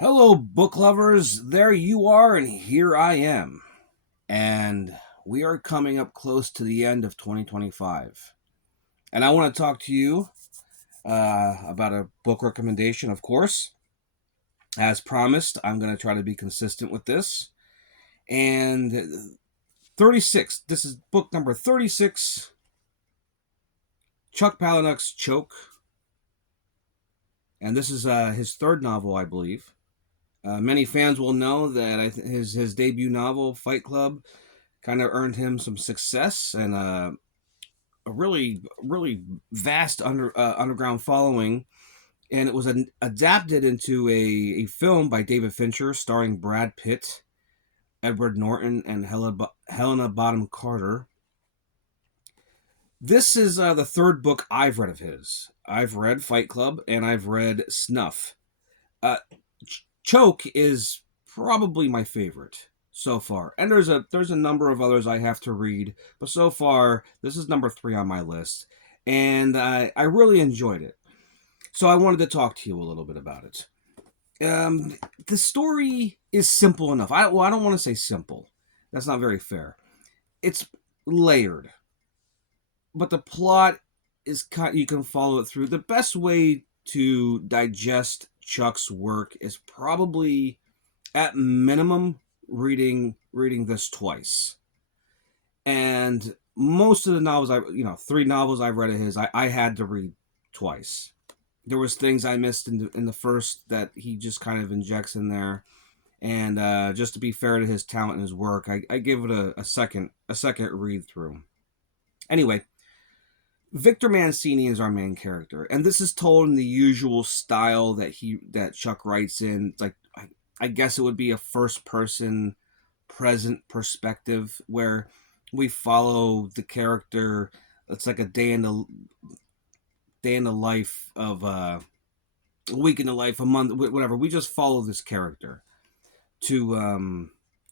Hello, book lovers. There you are, and here I am. And we are coming up close to the end of 2025. And I want to talk to you about a book recommendation, of course. As promised, I'm going to try to be consistent with this. And 36, this is book number 36, Chuck Palahniuk's Choke. And this is his third novel, I believe. Many fans will know that his debut novel, Fight Club, kind of earned him some success and a really vast underground following. And it was adapted into a film by David Fincher, starring Brad Pitt, Edward Norton, and Helena Bonham Carter. This is the third book I've read of his. I've read Fight Club and I've read Snuff. Uh, Choke is probably my favorite so far, and there's a number of others I have to read, but so far this is number 3 on my list, and I really enjoyed it. So I wanted to talk to you a little bit about it. The story is simple enough. I don't want to say simple. That's not very fair. It's layered, but the plot is you can follow it through. The best way to digest Chuck's work is probably at minimum reading this twice. And most of the novels three novels I've read of his, I had to read twice. There was things I missed in the first that he just kind of injects in there, and just to be fair to his talent and his work, I give it a second read through. Anyway, Victor Mancini is our main character, and this is told in the usual style that Chuck writes in. It's like I guess it would be a first person present perspective where we follow the character. It's like a day in the life of a week in the life, a month, whatever. We just follow this character to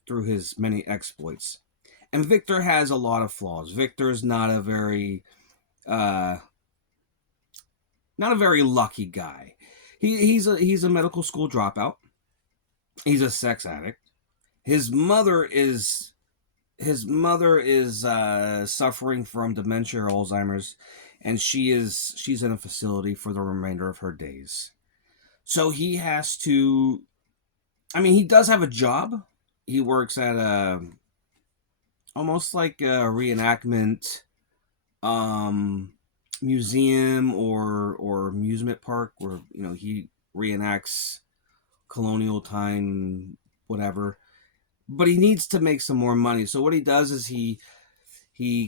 through his many exploits. And Victor has a lot of flaws. Victor is not a very lucky guy. He's a medical school dropout. He's a sex addict. His mother is suffering from dementia or Alzheimer's, and she's in a facility for the remainder of her days. So he has to. I mean, he does have a job. He works at almost like a reenactment museum or amusement park where he reenacts colonial time, whatever. But he needs to make some more money. So what he does is he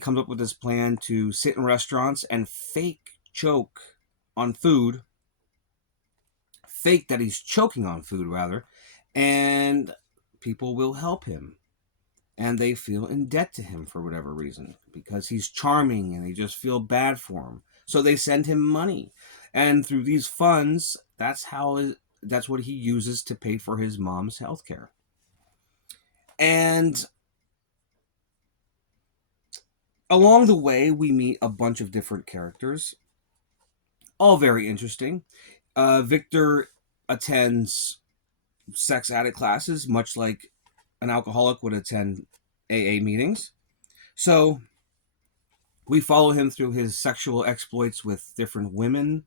comes up with this plan to sit in restaurants and choke on food, fake that he's choking on food rather, and people will help him. And they feel in debt to him for whatever reason because he's charming and they just feel bad for him. So they send him money. And through these funds, that's what he uses to pay for his mom's health care. And along the way, we meet a bunch of different characters, all very interesting. Victor attends sex addict classes, much like an alcoholic would attend AA meetings. So we follow him through his sexual exploits with different women.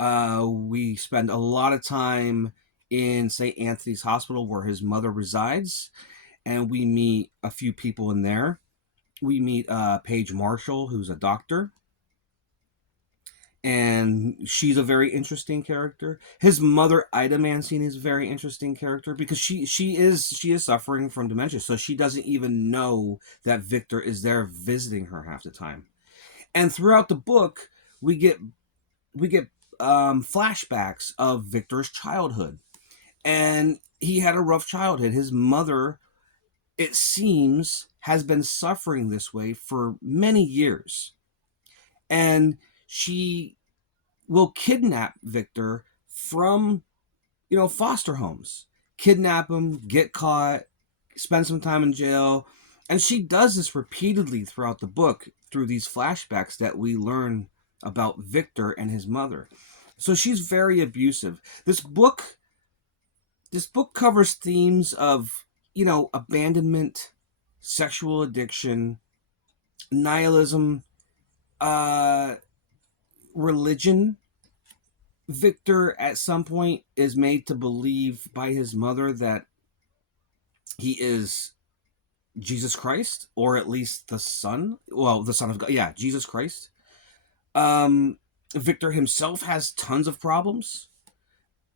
We spend a lot of time in St. Anthony's Hospital where his mother resides, and we meet a few people in there. We meet Paige Marshall, who's a doctor, and she's a very interesting character. His mother, Ida Mancini, is a very interesting character because she is suffering from dementia, so she doesn't even know that Victor is there visiting her half the time. And throughout the book, we get flashbacks of Victor's childhood, and he had a rough childhood. His mother, it seems, has been suffering this way for many years, and she will kidnap Victor from foster homes, kidnap him, get caught, spend some time in jail. And she does this repeatedly throughout the book through these flashbacks that we learn about Victor and his mother. So she's very abusive. This book this book covers themes of, abandonment, sexual addiction, nihilism, uh, religion. Victor, at some point, is made to believe by his mother that he is Jesus Christ, or at least the Son. Well, the Son of God. Yeah, Jesus Christ. Um, Victor himself has tons of problems.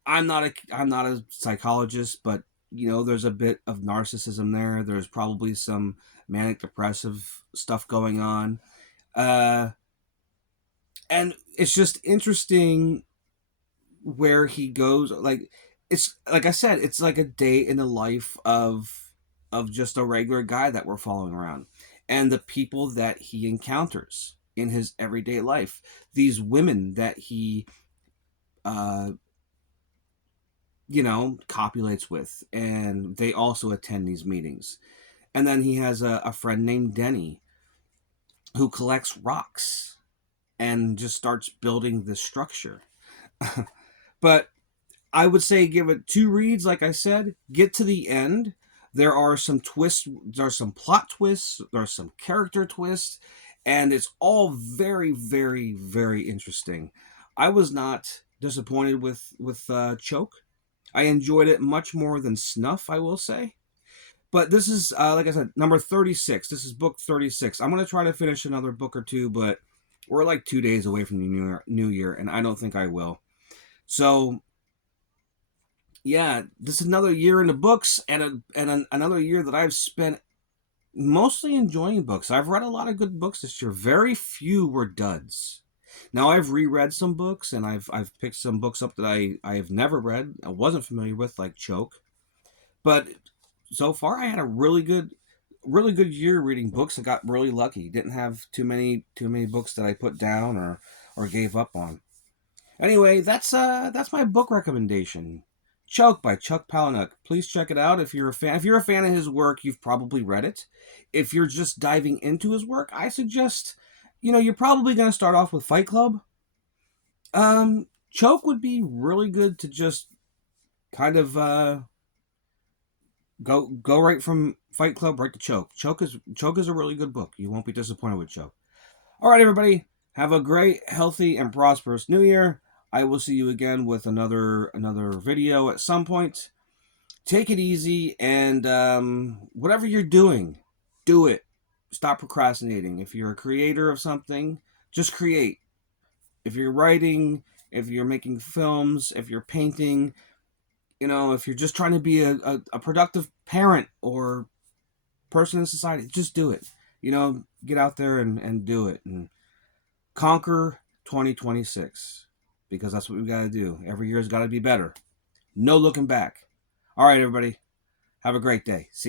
I'm not a psychologist, but there's a bit of narcissism there. There's probably some manic depressive stuff going on. Uh, and it's just interesting where he goes. Like, it's like I said, it's like a day in the life of just a regular guy that we're following around, and the people that he encounters in his everyday life. These women that he uh copulates with, and they also attend these meetings. And then he has a friend named Denny who collects rocks and just starts building this structure. But I would say give it 2 reads. Like I said, get to the end. There are some twists, there are some plot twists, there are some character twists, and it's all very, very, very interesting. I was not disappointed with Choke. I enjoyed it much more than Snuff, I will say. But this is, like I said, number 36. This is book 36. I'm going to try to finish another book or two, but we're like 2 days away from the New Year, and I don't think I will. So, yeah, this is another year in the books, and another year that I've spent mostly enjoying books. I've read a lot of good books this year. Very few were duds. Now I've reread some books, and I've picked some books up that I have never read, I wasn't familiar with, like Choke. But so far, I had a really good year reading books. I got really lucky. Didn't have too many books that I put down or gave up on. Anyway, that's my book recommendation. Choke by Chuck Palahniuk. Please check it out if you're a fan. If you're a fan of his work, you've probably read it. If you're just diving into his work, I suggest, you're probably going to start off with Fight Club. Choke would be really good to just kind of go right from Fight Club right to Choke. Choke is a really good book. You won't be disappointed with Choke. All right, everybody, have a great, healthy, and prosperous New Year. I will see you again with another video at some point. Take it easy, and whatever you're doing, do it. Stop procrastinating. If you're a creator of something, just create. If you're writing, if you're making films, if you're painting, if you're just trying to be a productive parent or person in society, just do it. Get out there and do it and conquer 2026, because that's what we got to do. Every year's got to be better. No looking back. All right, everybody. Have a great day. See you.